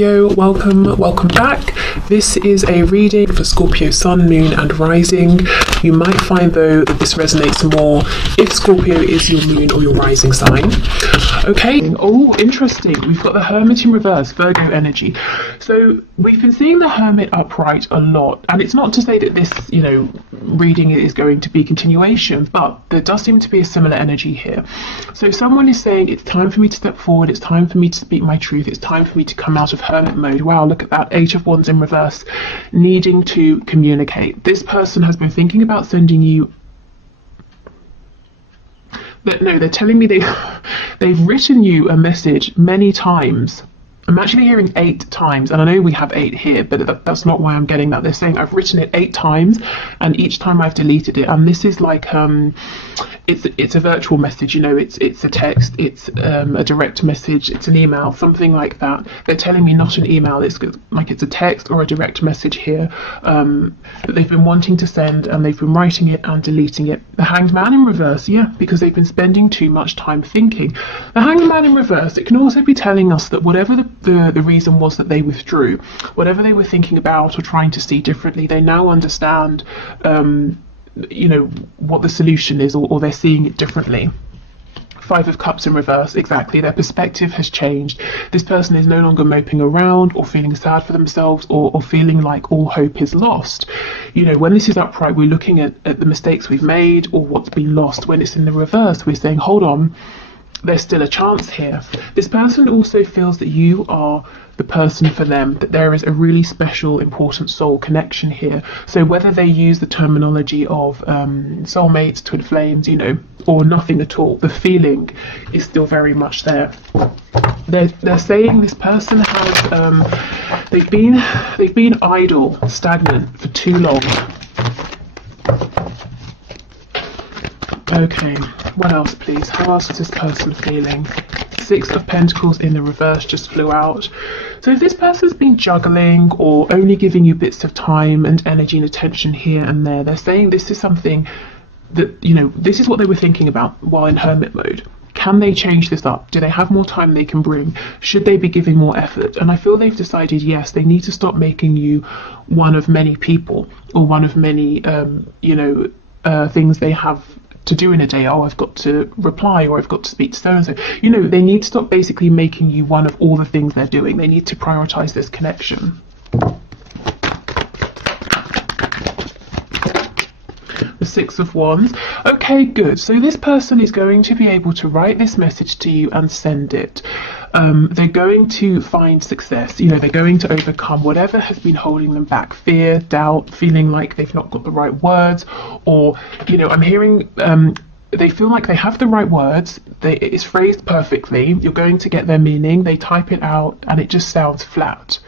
Welcome back. This is a reading for Scorpio Sun, Moon and Rising. You might find though that this resonates more if Scorpio is your moon or your rising sign. Okay, oh interesting, we've got the Hermit in reverse, Virgo energy. So we've been seeing the Hermit upright a lot, and it's not to say that this, reading is going to be continuation, but there does seem to be a similar energy here. So someone is saying it's time for me to step forward, it's time for me to speak my truth, it's time for me to come out of Hermit mode. Wow, look at that, 8 of Wands in reverse, needing to communicate. This person has been thinking about sending you, but no, they're telling me they've written you a message many times. I'm actually hearing 8 times, and I know we have 8 here, but that's not why I'm getting that. They're saying I've written it 8 times, and each time I've deleted it. And this is like it's a virtual message, it's a text, it's a direct message, it's an email, something like that. They're telling me not an email, it's like it's a text or a direct message here that they've been wanting to send, and they've been writing it and deleting it. The Hanged Man in reverse, yeah, because they've been spending too much time thinking. The Hanged Man in reverse, it can also be telling us that whatever the reason was that they withdrew, whatever they were thinking about or trying to see differently, they now understand what the solution is, or they're seeing it differently. 5 of Cups in reverse, exactly, their perspective has changed. This person is no longer moping around or feeling sad for themselves or feeling like all hope is lost. When this is upright, we're looking at the mistakes we've made or what's been lost. When it's in the reverse, we're saying, hold on, there's still a chance here. This person also feels that you are the person for them, that there is a really special, important soul connection here. So whether they use the terminology of soulmates, twin flames, or nothing at all, the feeling is still very much there. They're saying this person has they've been idle, stagnant for too long. Okay, what else please? How else is this person feeling? 6 of Pentacles in the reverse just flew out. So if this person's been juggling or only giving you bits of time and energy and attention here and there, they're saying this is something that, this is what they were thinking about while in Hermit mode. Can they change this up? Do they have more time they can bring? Should they be giving more effort? And I feel they've decided, yes, they need to stop making you one of many people or one of many, things they have to do in a day. Oh, I've got to reply, or I've got to speak to so and so. They need to stop basically making you one of all the things they're doing. They need to prioritize this connection. The 6 of Wands. Okay, good. So this person is going to be able to write this message to you and send it. They're going to find success. They're going to overcome whatever has been holding them back. Fear, doubt, feeling like they've not got the right words, or, I'm hearing they feel like they have the right words. It's phrased perfectly. You're going to get their meaning. They type it out and it just sounds flat.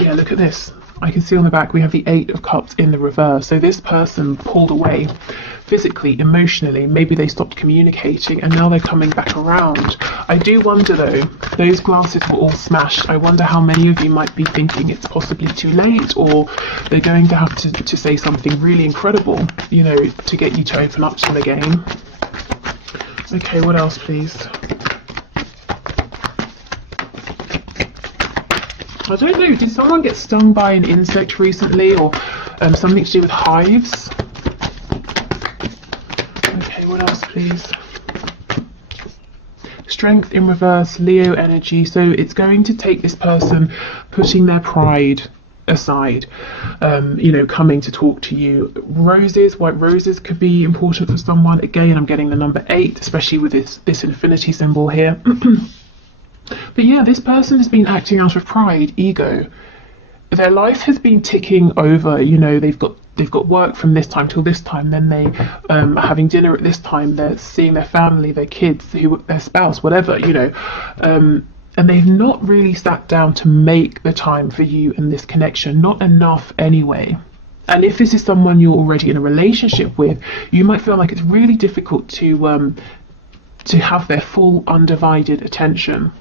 Yeah, look at this. I can see on the back we have the 8 of Cups in the reverse. So this person pulled away physically, emotionally. Maybe they stopped communicating and now they're coming back around. I do wonder though, those glasses were all smashed. I wonder how many of you might be thinking it's possibly too late, or they're going to have to say something really incredible, to get you to open up to them again. Okay, what else please? I don't know, did someone get stung by an insect recently, or something to do with hives? Okay, what else please? Strength in reverse, Leo energy. So it's going to take this person putting their pride aside, coming to talk to you. Roses, white roses could be important for someone. Again, I'm getting the number 8, especially with this infinity symbol here. But yeah, this person has been acting out of pride, ego. Their life has been ticking over. They've got work from this time till this time, then they are having dinner at this time, they're seeing their family, their kids, their spouse, whatever, and they've not really sat down to make the time for you and this connection, not enough anyway. And if this is someone you're already in a relationship with, you might feel like it's really difficult to have their full undivided attention.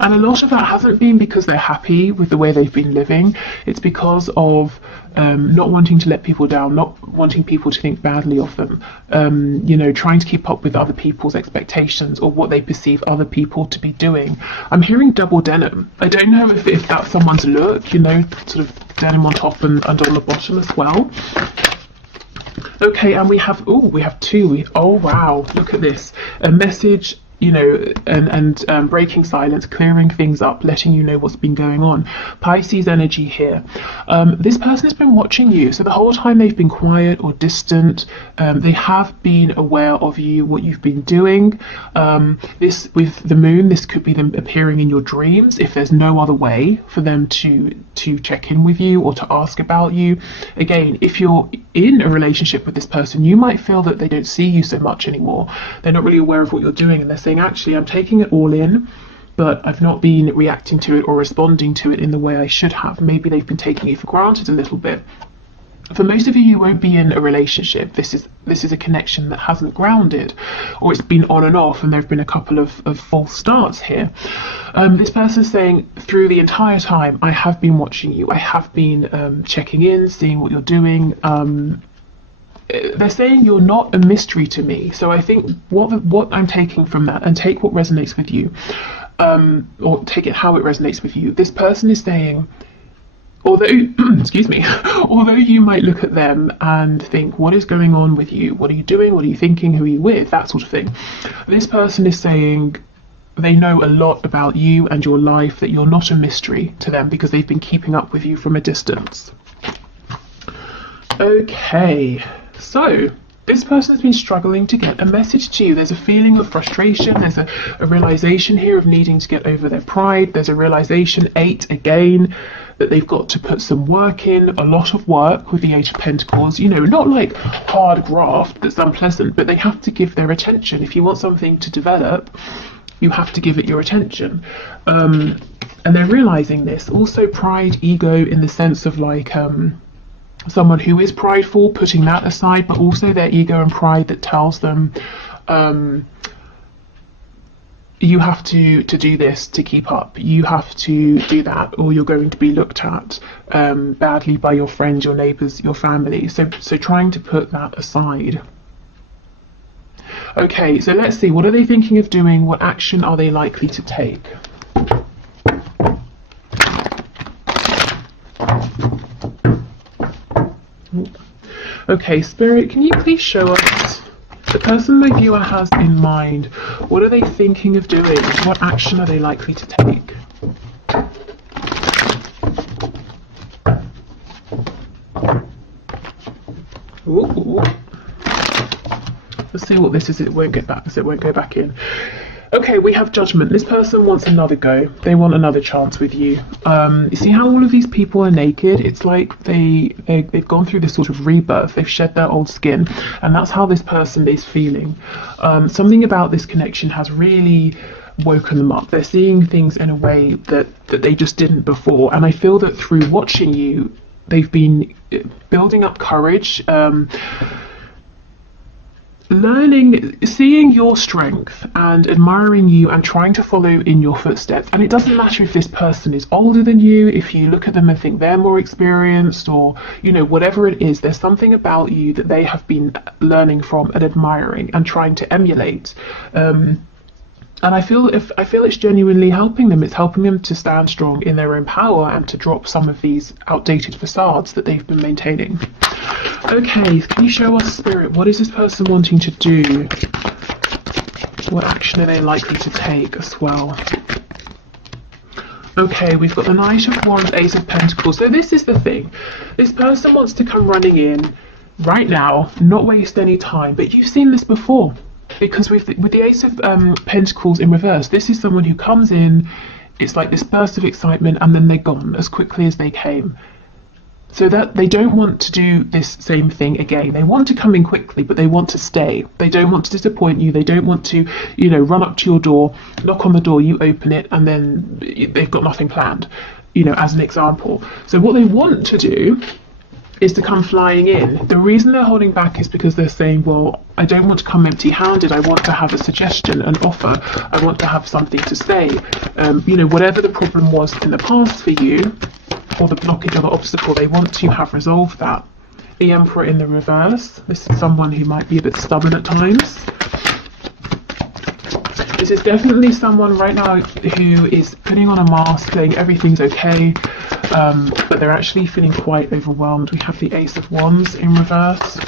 And a lot of that hasn't been because they're happy with the way they've been living. It's because of not wanting to let people down, not wanting people to think badly of them, you know, trying to keep up with other people's expectations or what they perceive other people to be doing. I'm hearing double denim. I don't know if that's someone's look, you know, sort of denim on top and on the bottom as well. Okay, and we have two. Oh wow, look at this. A message, you know, and breaking silence, clearing things up, letting you know what's been going on. Pisces energy here. This person has been watching you, so the whole time they've been quiet or distant. They have been aware of you, what you've been doing. This, with the moon, this could be them appearing in your dreams if there's no other way for them to check in with you or to ask about you. Again, if you're in a relationship with this person, you might feel that they don't see you so much anymore. They're not really aware of what you're doing, and they're saying, actually, I'm taking it all in, but I've not been reacting to it or responding to it in the way I should have. Maybe they've been taking it for granted a little bit. For most of you, you won't be in a relationship. This is a connection that hasn't grounded, or it's been on and off, and there have been a couple of false starts here. This person's saying, through the entire time, I have been watching you. I have been checking in, seeing what you're doing. They're saying you're not a mystery to me. So I think what I'm taking from that, and take what resonates with you, or take it how it resonates with you. This person is saying, although excuse me, although you might look at them and think, what is going on with you? What are you doing? What are you thinking? Who are you with? That sort of thing. This person is saying they know a lot about you and your life, that you're not a mystery to them because they've been keeping up with you from a distance. Okay, so this person has been struggling to get a message to you. There's a feeling of frustration. There's a realization here of needing to get over their pride. There's a realization, 8 again, that they've got to put some work in, a lot of work with the 8 of Pentacles. You know, not like hard graft that's unpleasant, but they have to give their attention. If you want something to develop, you have to give it your attention. And they're realizing this. Also pride, ego, in the sense of like someone who is prideful, putting that aside, but also their ego and pride that tells them you have to do this to keep up, you have to do that, or you're going to be looked at badly by your friends, your neighbours, your family. So trying to put that aside. Okay, so let's see, what are they thinking of doing? What action are they likely to take? Okay, Spirit, can you please show us the person my viewer has in mind? What are they thinking of doing? What action are they likely to take? Ooh. Let's see what this is. It won't get back, so it won't go back in. Okay, we have Judgment. This person wants another go. They want another chance with you. You see how all of these people are naked? It's like they've gone through this sort of rebirth. They've shed their old skin, and that's how this person is feeling. Something about this connection has really woken them up. They're seeing things in a way that they just didn't before. And I feel that through watching you, they've been building up courage, learning, seeing your strength and admiring you and trying to follow in your footsteps. And it doesn't matter if this person is older than you, if you look at them and think they're more experienced, or, you know, whatever it is, there's something about you that they have been learning from and admiring and trying to emulate. And I feel it's genuinely helping them. It's helping them to stand strong in their own power and to drop some of these outdated facades that they've been maintaining. Okay, can you show us, Spirit, what is this person wanting to do? What action are they likely to take as well? Okay, we've got the Knight of Wands, Ace of Pentacles. So this is the thing. This person wants to come running in right now, not waste any time. But you've seen this before. Because with the Ace of Pentacles in reverse, this is someone who comes in, it's like this burst of excitement, and then they're gone as quickly as they came. So that they don't want to do this same thing again. They want to come in quickly, but they want to stay. They don't want to disappoint you. They don't want to, you know, run up to your door, knock on the door, you open it, and then they've got nothing planned, you know, as an example. So what they want to do is to come flying in. The reason they're holding back is because they're saying, well, I don't want to come empty-handed. I want to have a suggestion, an offer. I want to have something to say. You know, whatever the problem was in the past for you, or the blockage or the obstacle, they want to have resolved that. The Emperor in the reverse. This is someone who might be a bit stubborn at times. This is definitely someone right now who is putting on a mask, saying everything's okay, but they're actually feeling quite overwhelmed. We have the Ace of Wands in reverse.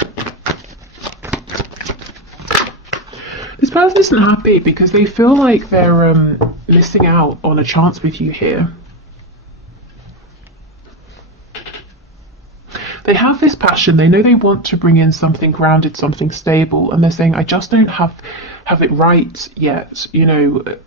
This person isn't happy because they feel like they're missing out on a chance with you here. They have this passion, they know they want to bring in something grounded, something stable, and they're saying, I just don't have it right yet. You know,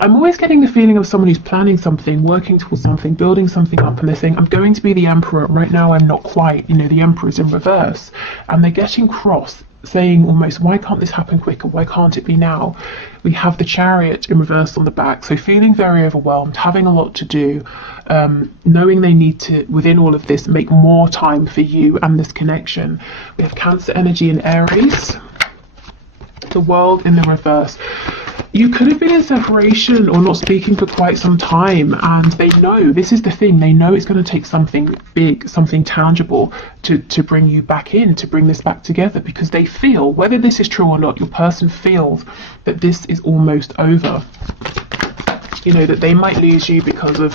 I'm always getting the feeling of someone who's planning something, working towards something, building something up, and they're saying, I'm going to be the Emperor. Right now I'm not quite, you know, the Emperor's in reverse. And they're getting cross, saying almost, why can't this happen quicker? Why can't it be now? We have the Chariot in reverse on the back, so feeling very overwhelmed, having a lot to do, knowing they need to, within all of this, make more time for you and this connection. We have Cancer energy in Aries, the World in the reverse. You could have been in separation or not speaking for quite some time, and they know, this is the thing, they know it's going to take something big, something tangible to bring you back in, to bring this back together, because they feel, whether this is true or not, your person feels that this is almost over. You know, that they might lose you because of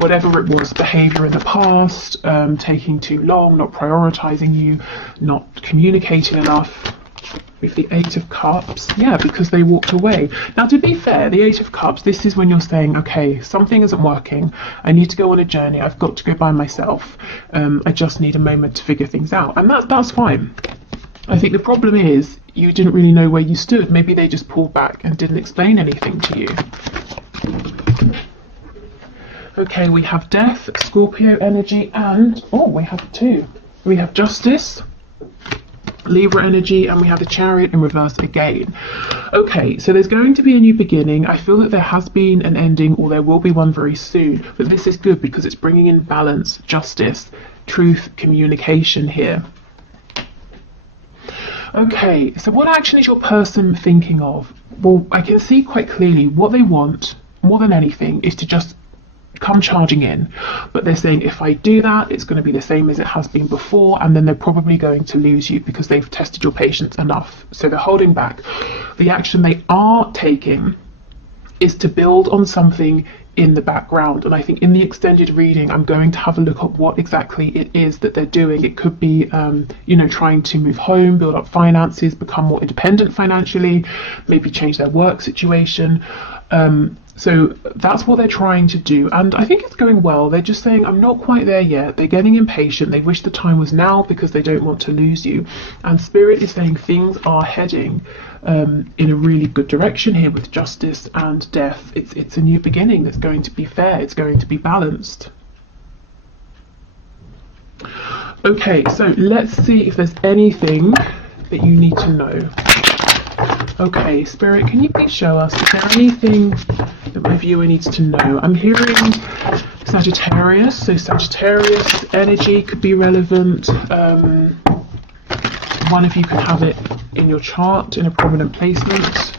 whatever it was, behaviour in the past, taking too long, not prioritising you, not communicating enough. With the Eight of Cups, yeah, because they walked away. Now, to be fair, the Eight of Cups, this is when you're saying, okay, something isn't working, I need to go on a journey, I've got to go by myself, I just need a moment to figure things out, and that's fine. I think the problem is you didn't really know where you stood. Maybe they just pulled back and didn't explain anything to you. Okay, we have Death, Scorpio energy, and we have two. We have Justice, Libra energy, and we have the Chariot in reverse again. Okay, so there's going to be a new beginning. I feel that there has been an ending, or there will be one very soon, but this is good because it's bringing in balance, justice, truth, communication here. Okay, so what action is your person thinking of? Well, I can see quite clearly what they want more than anything is to just come charging in, but they're saying, if I do that, it's going to be the same as it has been before, and then they're probably going to lose you because they've tested your patience enough, so they're holding back. The action they are taking is to build on something in the background, and I think in the extended reading I'm going to have a look at what exactly it is that they're doing. It could be you know, trying to move home, build up finances, become more independent financially, maybe change their work situation. So that's what they're trying to do, and I think it's going well. They're just saying, I'm not quite there yet. They're getting impatient. They wish the time was now because they don't want to lose you. And Spirit is saying things are heading in a really good direction here with Justice and Death. It's a new beginning that's going to be fair. It's going to be balanced. Okay, so let's see if there's anything that you need to know. Okay, Spirit, can you please show us, is there anything that my viewer needs to know? I'm hearing Sagittarius, so Sagittarius energy could be relevant. One of you can have it in your chart in a prominent placement.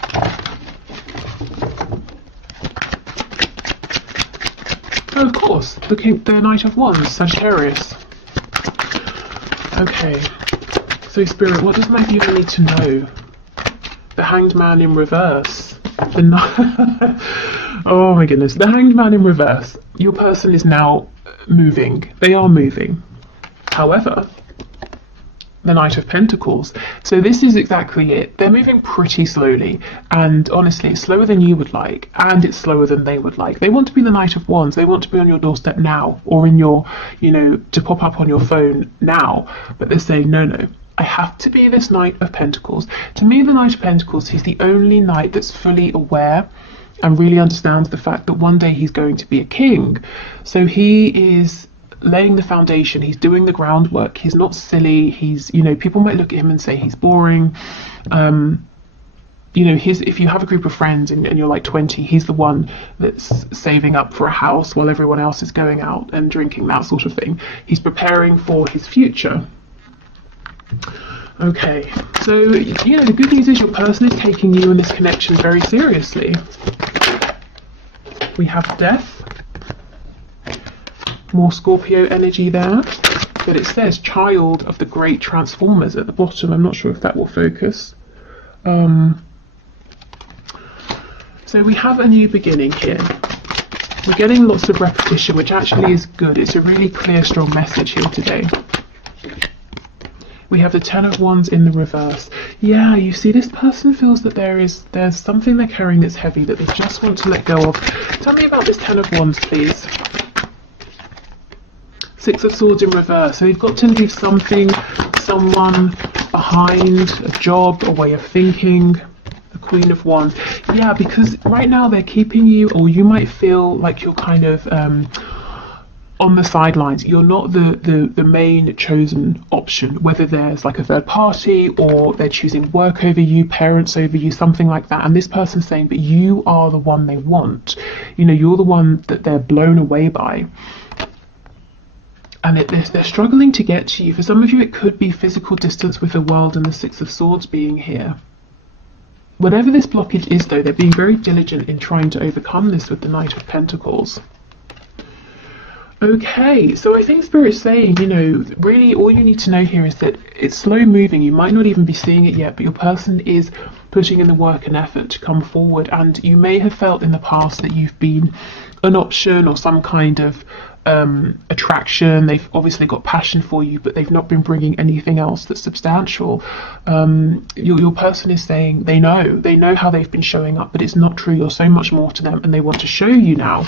Oh, of course, the Knight of Wands, Sagittarius. Okay, so Spirit, what does my viewer need to know? The Hanged Man in reverse. Oh my goodness. The Hanged Man in reverse. Your person is now moving. They are moving. However, the Knight of Pentacles. So this is exactly it. They're moving pretty slowly. And honestly, it's slower than you would like. And it's slower than they would like. They want to be the Knight of Wands. They want to be on your doorstep now. Or in your, you know, to pop up on your phone now. But they're saying, no. I have to be this Knight of Pentacles. To me, the Knight of Pentacles, he's the only knight that's fully aware and really understands the fact that one day he's going to be a king. So he is laying the foundation, he's doing the groundwork, he's not silly, he's, you know, people might look at him and say he's boring. You know, if you have a group of friends and you're like 20, he's the one that's saving up for a house while everyone else is going out and drinking, that sort of thing. He's preparing for his future. Okay, so, you know, the good news is your person is taking you and this connection very seriously. We have Death. more Scorpio energy there. But it says child of the great transformers at the bottom. I'm not sure if that will focus. So we have a new beginning here. We're getting lots of repetition, which actually is good. It's a really clear, strong message here today. We have the Ten of Wands in the reverse. Yeah, you see, this person feels that there's something they're carrying that's heavy that they just want to let go of. Tell me about this Ten of Wands, please. Six of Swords in reverse. So they've got to leave something, someone behind, a job, a way of thinking. The Queen of Wands. Yeah, because right now they're keeping you, or you might feel like you're kind of on the sidelines. You're not the main chosen option, whether there's like a third party or they're choosing work over you, parents over you, something like that. And this person's saying, but you are the one they want. You know, you're the one that they're blown away by. And they're struggling to get to you. For some of you, it could be physical distance with the world and the Six of Swords being here. Whatever this blockage is, though, they're being very diligent in trying to overcome this with the Knight of Pentacles. Okay, so I think Spirit's saying, you know, really all you need to know here is that it's slow moving. You might not even be seeing it yet, but your person is putting in the work and effort to come forward. And you may have felt in the past that you've been an option or some kind of attraction. They've obviously got passion for you, but they've not been bringing anything else that's substantial. Your person is saying they know how they've been showing up, but it's not true. You're so much more to them, and they want to show you now.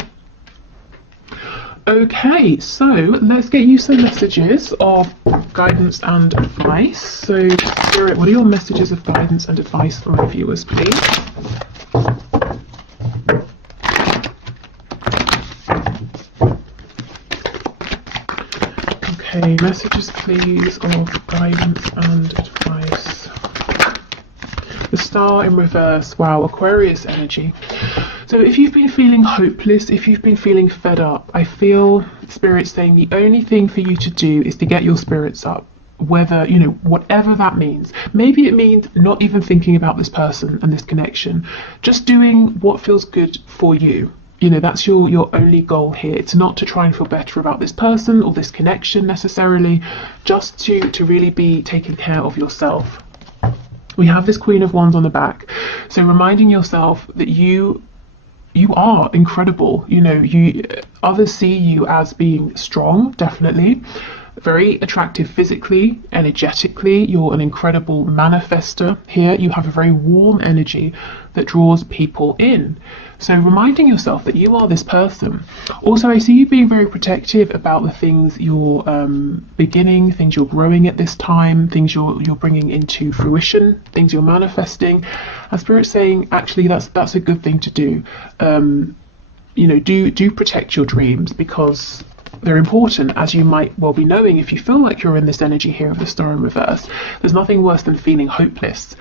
Okay, so let's get you some messages of guidance and advice. So Spirit, what are your messages of guidance and advice for my viewers, please? Okay, messages please of guidance and advice. The Star in reverse. Wow, Aquarius energy. So if you've been feeling hopeless, if you've been feeling fed up, I feel Spirit saying the only thing for you to do is to get your spirits up. Whether, you know, whatever that means. Maybe it means not even thinking about this person and this connection. Just doing what feels good for you. You know, that's your only goal here. It's not to try and feel better about this person or this connection necessarily, just to really be taking care of yourself. We have this Queen of Wands on the back. So reminding yourself that you are incredible. You know, others see you as being strong, definitely. Very attractive physically, energetically. You're an incredible manifester here. You have a very warm energy that draws people in. So reminding yourself that you are this person. Also, I see you being very protective about the things you're beginning, things you're growing at this time, things you're bringing into fruition, things you're manifesting. And Spirit's saying, actually, that's a good thing to do. You know, do protect your dreams, because they're important, as you might well be knowing if you feel like you're in this energy here of the Star in reverse. There's nothing worse than feeling hopeless.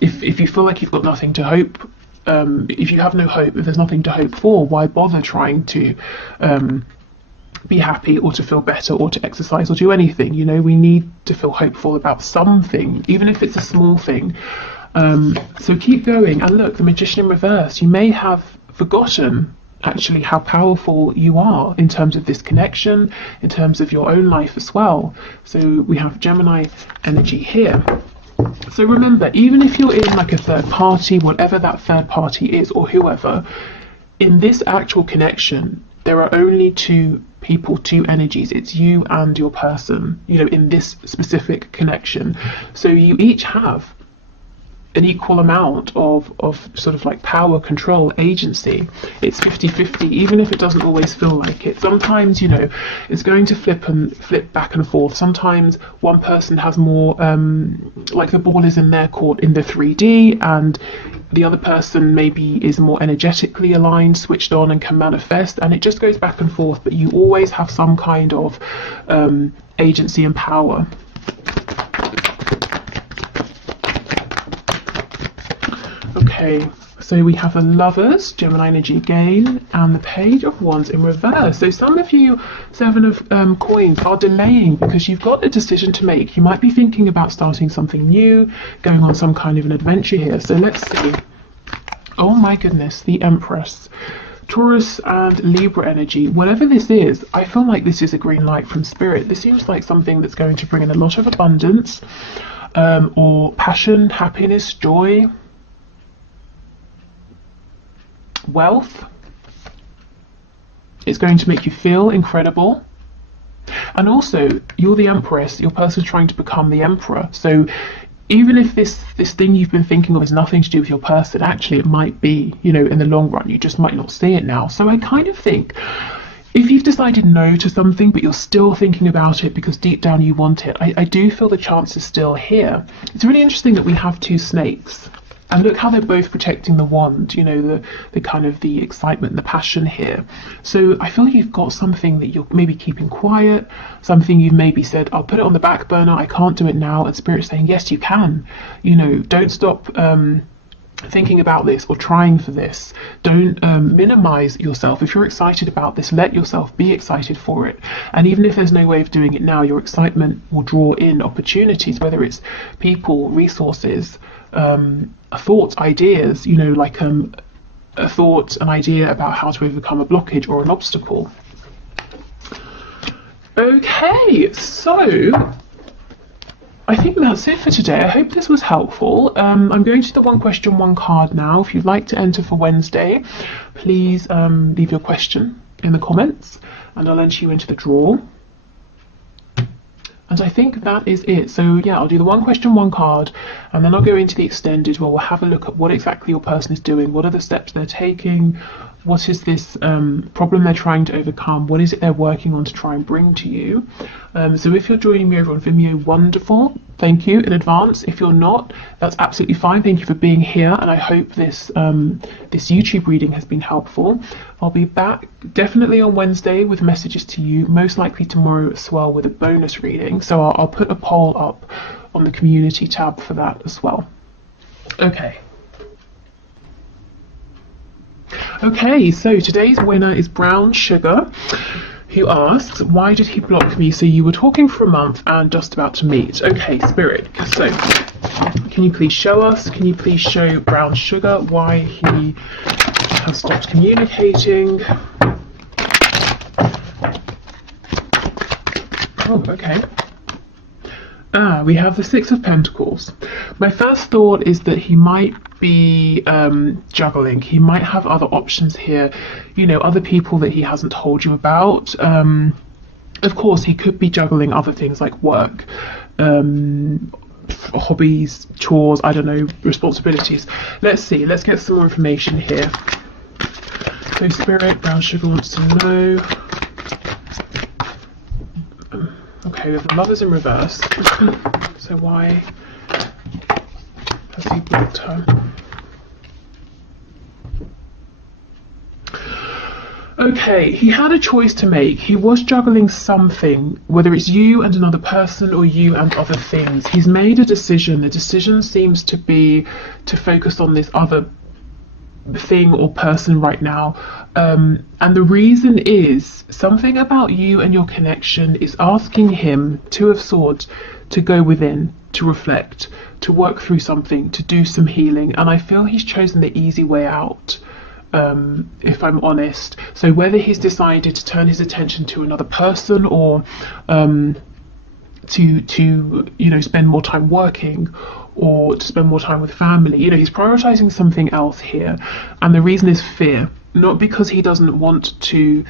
If you feel like you've got nothing to hope, if you have no hope, if there's nothing to hope for, why bother trying to be happy or to feel better or to exercise or do anything? You know, we need to feel hopeful about something, even if it's a small thing. So keep going. And look, the Magician in reverse. You may have forgotten actually how powerful you are in terms of this connection, in terms of your own life as well. So we have Gemini energy here. So remember, even if you're in like a third party, whatever that third party is or whoever, in this actual connection, there are only two people, two energies. It's you and your person, you know, in this specific connection. So you each have an equal amount of sort of like power, control, agency. It's 50-50, even if it doesn't always feel like it. Sometimes, you know, it's going to flip back and forth. Sometimes one person has more, like the ball is in their court in the 3D, and the other person maybe is more energetically aligned, switched on, and can manifest, and it just goes back and forth, but you always have some kind of agency and power. Okay, so we have the Lovers, Gemini energy again, and the Page of Wands in reverse. So some of you, Seven of Coins, are delaying because you've got a decision to make. You might be thinking about starting something new, going on some kind of an adventure here. So let's see. Oh my goodness, the Empress. Taurus and Libra energy, whatever this is, I feel like this is a green light from spirit. This seems like something that's going to bring in a lot of abundance, or passion, happiness, joy, wealth. It's going to make you feel incredible. And also, you're the Empress, your person's trying to become the Emperor. So even if this thing you've been thinking of has nothing to do with your person, actually it might be, you know, in the long run. You just might not see it now. So I kind of think if you've decided no to something, but you're still thinking about it because deep down you want it, I do feel the chance is still here. It's really interesting that we have two snakes. And look how they're both protecting the wand, you know, the kind of the excitement, the passion here. So I feel you've got something that you're maybe keeping quiet, something you've maybe said, I'll put it on the back burner, I can't do it now. And Spirit's saying, yes, you can. You know, don't stop thinking about this or trying for this. Don't minimize yourself. If you're excited about this, let yourself be excited for it. And even if there's no way of doing it now, your excitement will draw in opportunities, whether it's people, resources, thoughts, ideas, you know, like a thought, an idea about how to overcome a blockage or an obstacle. Okay, so I think that's it for today. I hope this was helpful. I'm going to the one question, one card now. If you'd like to enter for Wednesday, please leave your question in the comments and I'll enter you into the draw. And I think that is it. So yeah, I'll do the one question, one card, and then I'll go into the extended where we'll have a look at what exactly your person is doing, what are the steps they're taking, what is this problem they're trying to overcome, what is it they're working on to try and bring to you. So if you're joining me over on Vimeo, wonderful. Thank you in advance. If you're not, that's absolutely fine. Thank you for being here, and I hope this this YouTube reading has been helpful. I'll be back definitely on Wednesday with messages to you, most likely tomorrow as well with a bonus reading. So I'll put a poll up on the community tab for that as well. Okay, so today's winner is Brown Sugar, who asks, why did he block me? So you were talking for a month and just about to meet. Okay, Spirit, so can you please show us, can you please show Brown Sugar why he has stopped communicating? Oh, okay. We have the Six of Pentacles. My first thought is that he might be juggling. He might have other options here, you know, other people that he hasn't told you about. Of course, he could be juggling other things like work, hobbies, chores, I don't know, responsibilities. Let's see, let's get some more information here. So Spirit, Brown Sugar wants to know. Okay, we have the Lovers in reverse. So why has he blocked her? Okay, he had a choice to make. He was juggling something, whether it's you and another person or you and other things. He's made a decision. The decision seems to be to focus on this other thing or person right now. And the reason is something about you and your connection is asking him, Two of Swords, to go within, to reflect, to work through something, to do some healing. And I feel he's chosen the easy way out, if I'm honest. So whether he's decided to turn his attention to another person or to you know, spend more time working or to spend more time with family, you know, he's prioritizing something else here. And the reason is fear, not because he doesn't want to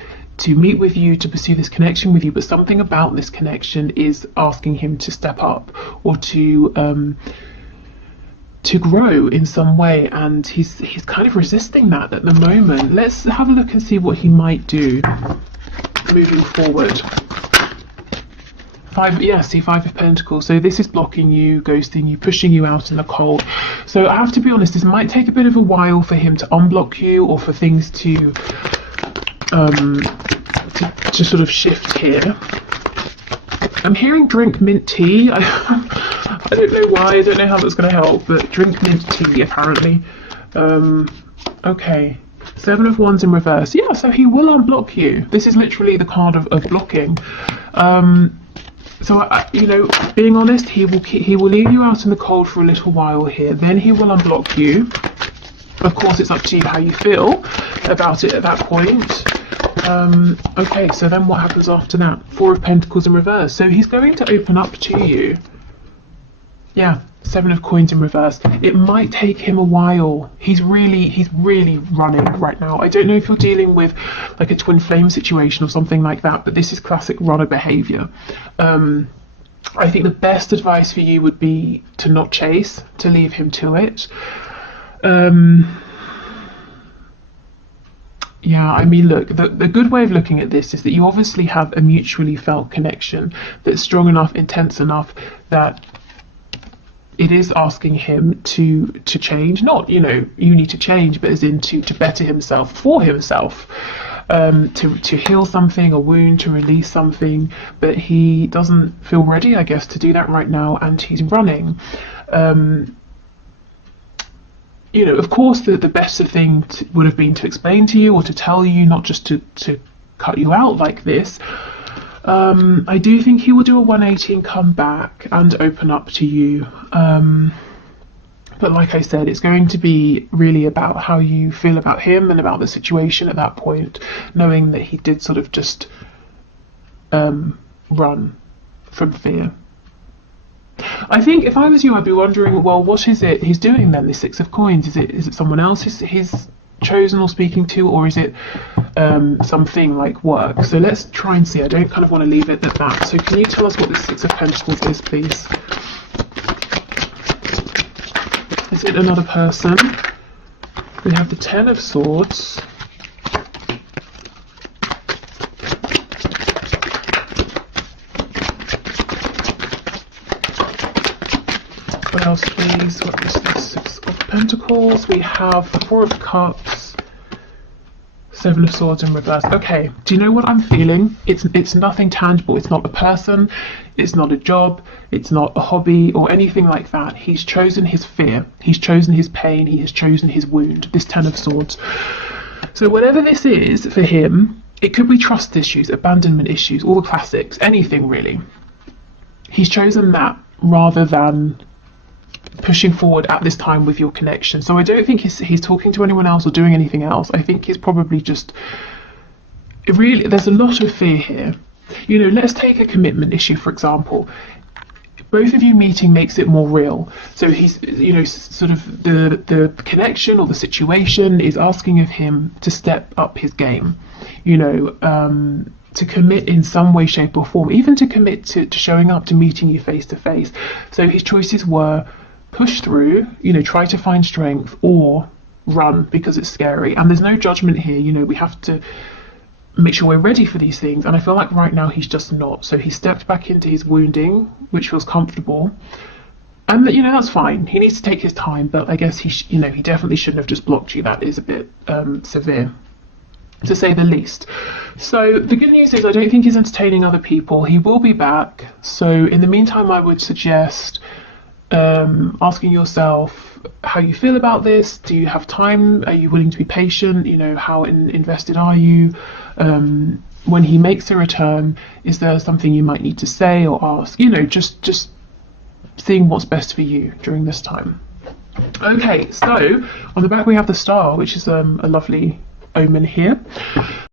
meet with you, to pursue this connection with you, but something about this connection is asking him to step up or to grow in some way, and he's kind of resisting that at the moment. Let's have a look and see what he might do moving forward. Five of Pentacles. So this is blocking you, ghosting you, pushing you out in the cold. So I have to be honest, this might take a bit of a while for him to unblock you or for things to sort of shift here. I'm hearing drink mint tea. I don't know why, I don't know how that's going to help, but drink mint tea apparently. Okay, Seven of Wands in reverse. Yeah, so he will unblock you. This is literally the card of blocking. So you know, being honest, he will leave you out in the cold for a little while here. Then he will unblock you. Of course, it's up to you how you feel about it at that point. Okay, so then what happens after that? Four of Pentacles in reverse. So he's going to open up to you. Yeah, Seven of Coins in reverse. It might take him a while. He's really running right now. I don't know if you're dealing with like a twin flame situation or something like that, but this is classic runner behavior. I think the best advice for you would be to not chase, to leave him to it. Yeah, I mean, look, the good way of looking at this is that you obviously have a mutually felt connection that's strong enough, intense enough, that it is asking him to change. Not, you know, you need to change, but as in to better himself, for himself, to heal something, a wound, to release something. But he doesn't feel ready, I guess, to do that right now, and he's running. You know, of course, the better thing would have been to explain to you or to tell you, not just to cut you out like this. I do think he will do a 180 and come back and open up to you. But like I said, it's going to be really about how you feel about him and about the situation at that point, knowing that he did sort of just run from fear. I think if I was you, I'd be wondering, well, what is it he's doing then, this Six of Coins? Is it someone else he's chosen or speaking to, or is it something like work? So let's try and see. I don't kind of want to leave it at that. So can you tell us what this Six of Pentacles is, please? Is it another person? We have the Ten of Swords. What else, please? What is this Six of Pentacles? We have the Four of Cups, Seven of Swords in reverse. Okay, do you know what I'm feeling? It's nothing tangible. It's not a person, it's not a job, it's not a hobby or anything like that. He's chosen his fear, he's chosen his pain, he has chosen his wound, this Ten of Swords. So whatever this is for him, it could be trust issues, abandonment issues, all the classics, anything really. He's chosen that rather than pushing forward at this time with your connection. So I don't think he's talking to anyone else or doing anything else. I think he's probably just there's a lot of fear here. You know, let's take a commitment issue, for example. Both of you meeting makes it more real. So he's, you know, sort of the connection or the situation is asking of him to step up his game, you know, to commit in some way, shape or form, even to commit to showing up, to meeting you face to face. So his choices were push through, you know, try to find strength, or run because it's scary. And there's no judgment here. You know, we have to make sure we're ready for these things, and I feel like right now he's just not. So he stepped back into his wounding, which feels comfortable, and you know, that's fine. He needs to take his time, but I guess he he definitely shouldn't have just blocked you. That is a bit severe, to say the least. So the good news is I don't think he's entertaining other people. He will be back. So in the meantime, I would suggest asking yourself how you feel about this. Do you have time? Are you willing to be patient? You know, how invested are you? When he makes a return, is there something you might need to say or ask? You know, just seeing what's best for you during this time. Okay, so on the back we have the Star, which is a lovely omen here.